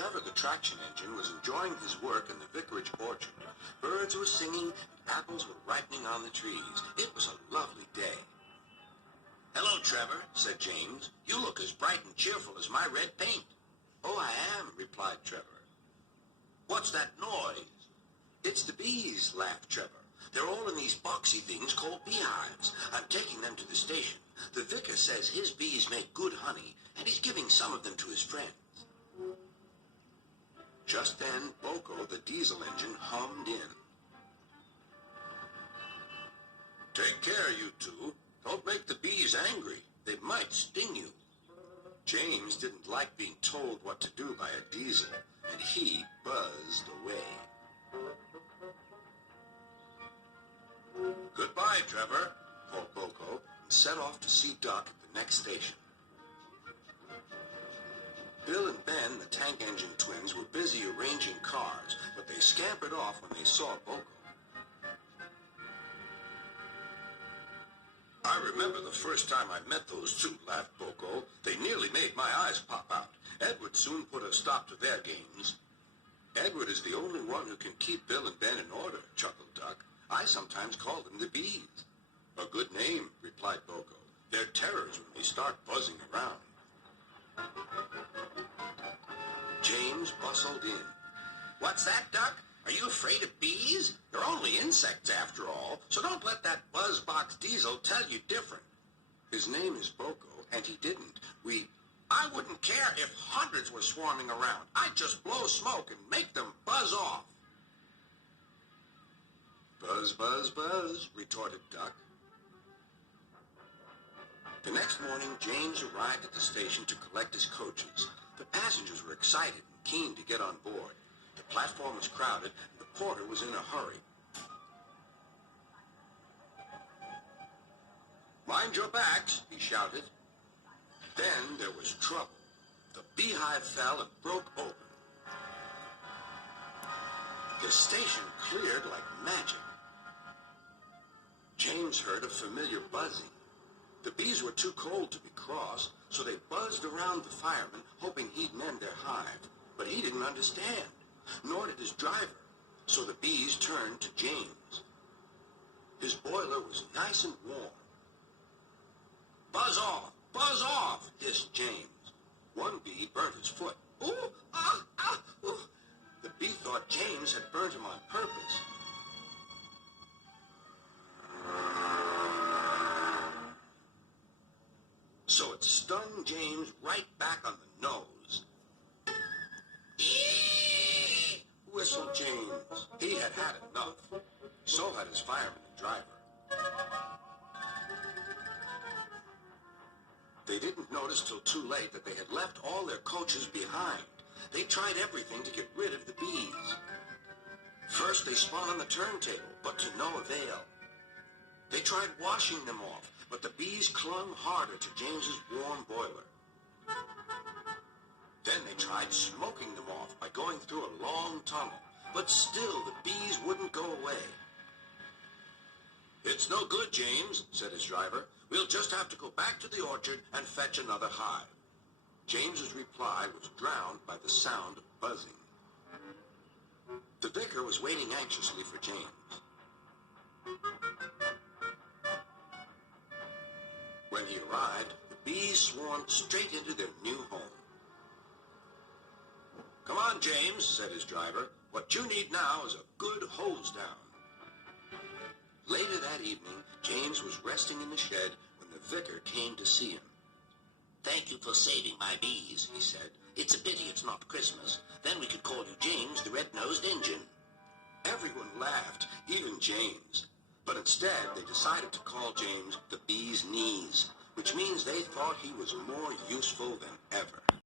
Trevor the traction engine was enjoying his work in the vicarage orchard, birds were singing and apples were ripening on the trees. It was a lovely day. "Hello, Trevor," said James. "You look as bright and cheerful as my red paint." "Oh, I am," replied Trevor. "What's that noise?" "It's the bees," laughed Trevor. "They're all in these boxy things called beehives. I'm taking them to the station. The vicar says his bees make good honey, and he's giving some of them to his friends." Just then, Boko, the diesel engine, hummed in. "Take care, you two. Don't make the bees angry. They might sting you." James didn't like being told what to do by a diesel, and he buzzed away. "Goodbye, Trevor," called Boko, and set off to see Duck at the next station. Bill and Ben, the tank engine twins, were busy arranging cars, but they scampered off when they saw Boko. "I remember the first time I met those two," laughed Boko. "They nearly made my eyes pop out. Edward soon put a stop to their games." "Edward is the only one who can keep Bill and Ben in order," chuckled Duck. "I sometimes call them the bees." "A good name," replied Boko. "They're terrors when they start buzzing around." James bustled in. "What's that, Duck? Are you afraid of bees? They're only insects after all, so don't let that buzzbox diesel tell you different." "His name is Boko, and he didn't. I wouldn't care if hundreds were swarming around. I'd just blow smoke and make them buzz off." "Buzz, buzz, buzz," retorted Duck. The next morning, James arrived at the station to collect his coaches. The passengers were excited and keen to get on board. The platform was crowded, and the porter was in a hurry. "Mind your backs," he shouted. Then there was trouble. The beehive fell and broke open. The station cleared like magic. James heard a familiar buzzing. The bees were too cold to be cross, so they buzzed around the fireman, hoping he'd mend their hive. But he didn't understand, nor did his driver, so the bees turned to James. His boiler was nice and warm. "Buzz off," hissed James. One bee burnt his foot. "Ooh, ah, ah, ooh." The bee thought James had burnt him on purpose. So it stung James right back on the nose. "Eee!" whistled James. He had had enough. So had his fireman and driver. They didn't notice till too late that they had left all their coaches behind. They tried everything to get rid of the bees. First they spun on the turntable, but to no avail. They tried washing them off, but the bees clung harder to James's warm boiler. Then they tried smoking them off by going through a long tunnel, but still the bees wouldn't go away. "It's no good, James," said his driver. "We'll just have to go back to the orchard and fetch another hive." James's reply was drowned by the sound of buzzing. The vicar was waiting anxiously for James. When he arrived, the bees swarmed straight into their new home. "Come on, James," said his driver. "What you need now is a good hose down." Later that evening, James was resting in the shed when the vicar came to see him. "Thank you for saving my bees," he said. "It's a pity it's not Christmas. Then we could call you James the Red-Nosed Engine." Everyone laughed, even James. But instead, they decided to call James the Bee's Knees, which means they thought he was more useful than ever.